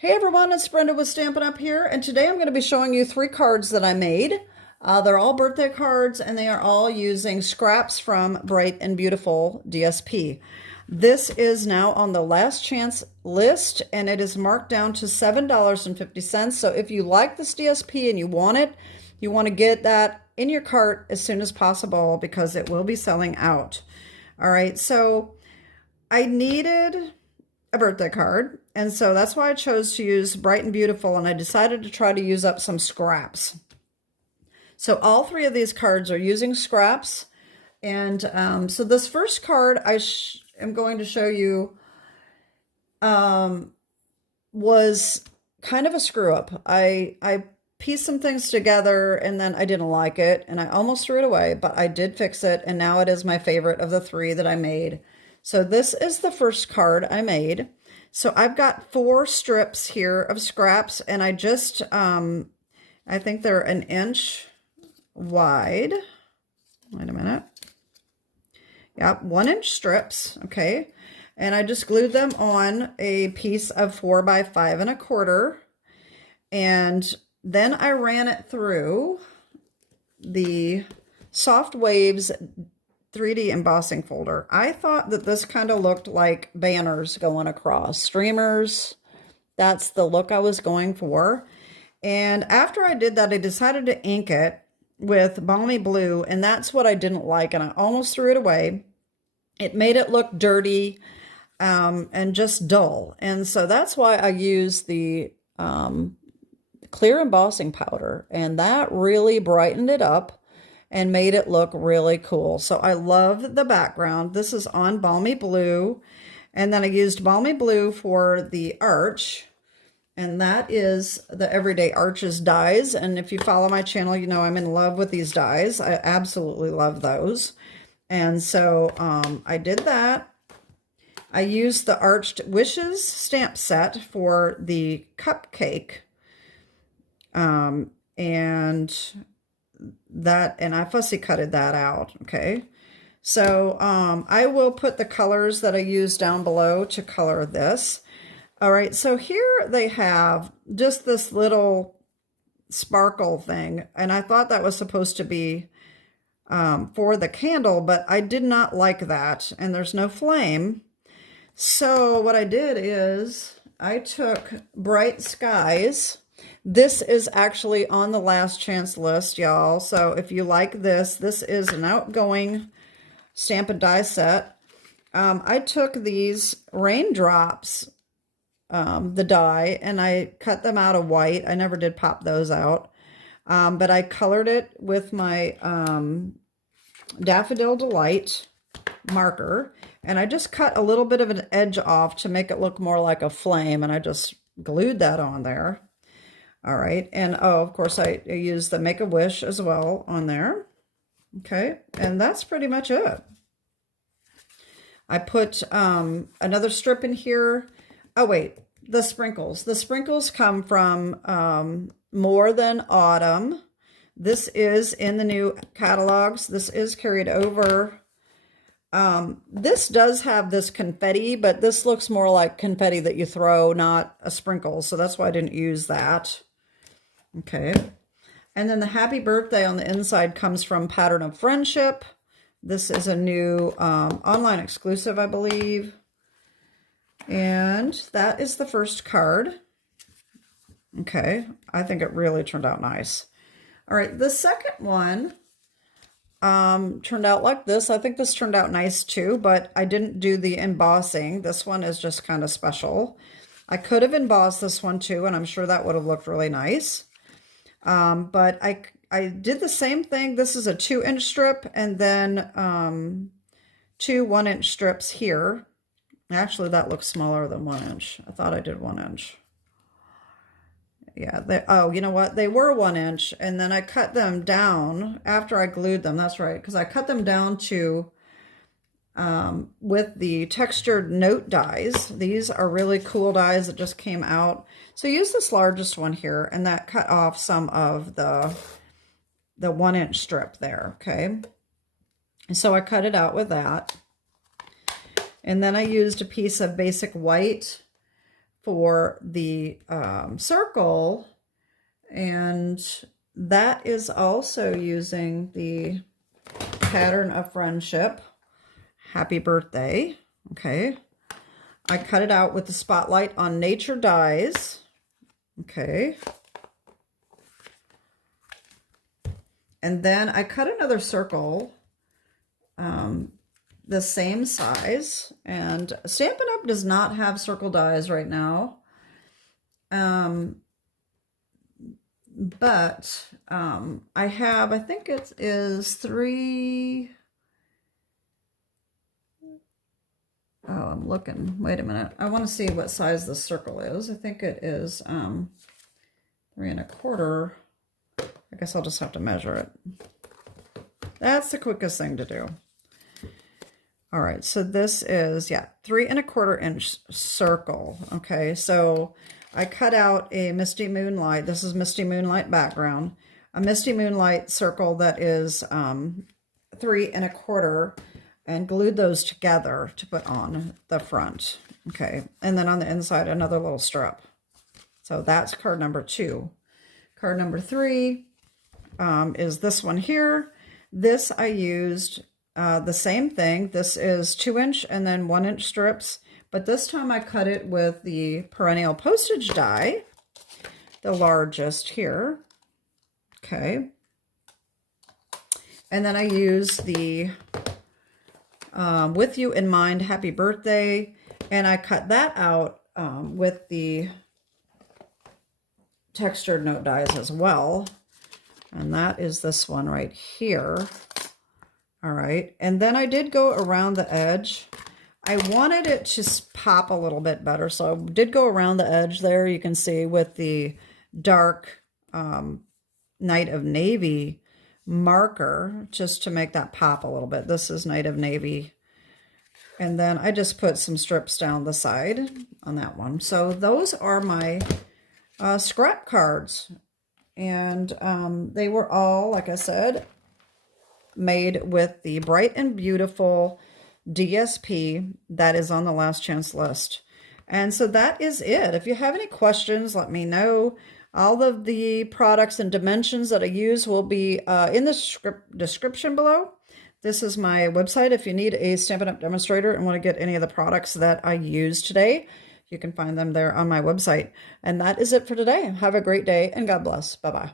Hey everyone, it's Brenda with Stampin' Up here, and today I'm going to be showing you 3 cards that I made. They're all birthday cards, and they are all using scraps from Bright and Beautiful DSP. This is now on the last chance list, and it is marked down to $7.50. So if you like this DSP and you want it, you want to get that in your cart as soon as possible because it will be selling out. All right, so I needed a birthday card, and so that's why I chose to use Bright and Beautiful, and I decided to try to use up some scraps. So all 3 of these cards are using scraps, and so this first card I am going to show you was kind of a screw up. I pieced some things together and then I didn't like it, and I almost threw it away, but I did fix it, and now it is my favorite of the 3 that I made. So this is the first card I made. So I've got 4 strips here of scraps, and I just, I think they're 1 inch wide. Wait a minute. Yep, 1 inch strips, okay. And I just glued them on a piece of 4 by 5 1/4. And then I ran it through the Soft Waves 3D embossing folder. I thought that this kind of looked like banners going across, streamers. That's the look I was going for. And after I did that, I decided to ink it with Balmy Blue, and that's what I didn't like, and I almost threw it away. It made it look dirty and just dull, and so that's why I used the clear embossing powder, and that really brightened it up and made it look really cool. So I love the background. This is on Balmy Blue, and then I used Balmy Blue for the arch, and that is the Everyday Arches dies. And if you follow my channel, you know I'm in love with these dies. I absolutely love those. And so I did that. I used the Arched Wishes stamp set for the cupcake, and I fussy cutted that out, okay? So I will put the colors that I use down below to color this. All right, so here they have just this little sparkle thing, and I thought that was supposed to be for the candle, but I did not like that, and there's no flame. So what I did is I took Bright Skies. This is actually on the last chance list, y'all. So if you like this, this is an outgoing Stampin' Die set. I took these raindrops, the die, and I cut them out of white. I never did pop those out. But I colored it with my Daffodil Delight marker, and I just cut a little bit of an edge off to make it look more like a flame, and I just glued that on there. All right, and oh, of course, I used the Make-A-Wish as well on there. Okay, and that's pretty much it. I put another strip in here. Oh, wait, the sprinkles. The sprinkles come from More Than Autumn. This is in the new catalogs. This is carried over. This does have this confetti, but this looks more like confetti that you throw, not a sprinkle. So that's why I didn't use that. Okay. And then the Happy Birthday on the inside comes from Pattern of Friendship. This is a new online exclusive, I believe. And that is the first card. Okay. I think it really turned out nice. All right. The second one turned out like this. I think this turned out nice too, but I didn't do the embossing. This one is just kind of special. I could have embossed this one too, and I'm sure that would have looked really nice. But I did the same thing. This is a 2-inch strip, and then 2 1-inch strips here. Actually, that looks smaller than 1 inch. I thought I did 1 inch. Yeah, oh, you know what? They were 1 inch, and then I cut them down after I glued them. That's right, because I cut them down to, with the textured note dies. These are really cool dies that just came out. So use this largest one here, and that cut off some of the 1-inch strip there, okay? And so I cut it out with that. And then I used a piece of basic white for the circle, and that is also using the pattern of friendship. Happy birthday. Okay. I cut it out with the Spotlight on Nature dies. Okay. And then I cut another circle the same size, and Stampin' Up! Does not have circle dies right now. But I have, I think it is 3. Oh, I'm looking. Wait a minute. I want to see what size the circle is. I think it is 3 1/4. I guess I'll just have to measure it. That's the quickest thing to do. All right, so this is, yeah, 3 1/4 inch circle. Okay, so I cut out a Misty Moonlight. This is Misty Moonlight background. A Misty Moonlight circle that is 3 1/4, and glued those together to put on the front. Okay, and then on the inside, another little strip. So that's card number 2. Card number 3 is this one here. This I used the same thing. This is 2 inch and then 1 inch strips, but this time I cut it with the perennial postage die, the largest here. Okay. And then I use the With You in Mind Happy Birthday, and I cut that out with the textured note dies as well. And that is this one right here. All right, and then I did go around the edge. I wanted it to pop a little bit better, so I did go around the edge there. You can see with the dark Night of Navy marker, just to make that pop a little bit. This is Night of Navy. And then I just put some strips down the side on that one. So those are my scrap cards. And they were all, like I said, made with the Bright and Beautiful DSP that is on the last chance list. And so that is it. If you have any questions, let me know. All of the products and dimensions that I use will be in the description below. This is my website. If you need a Stampin' Up! Demonstrator and want to get any of the products that I use today, you can find them there on my website. And that is it for today. Have a great day and God bless. Bye-bye.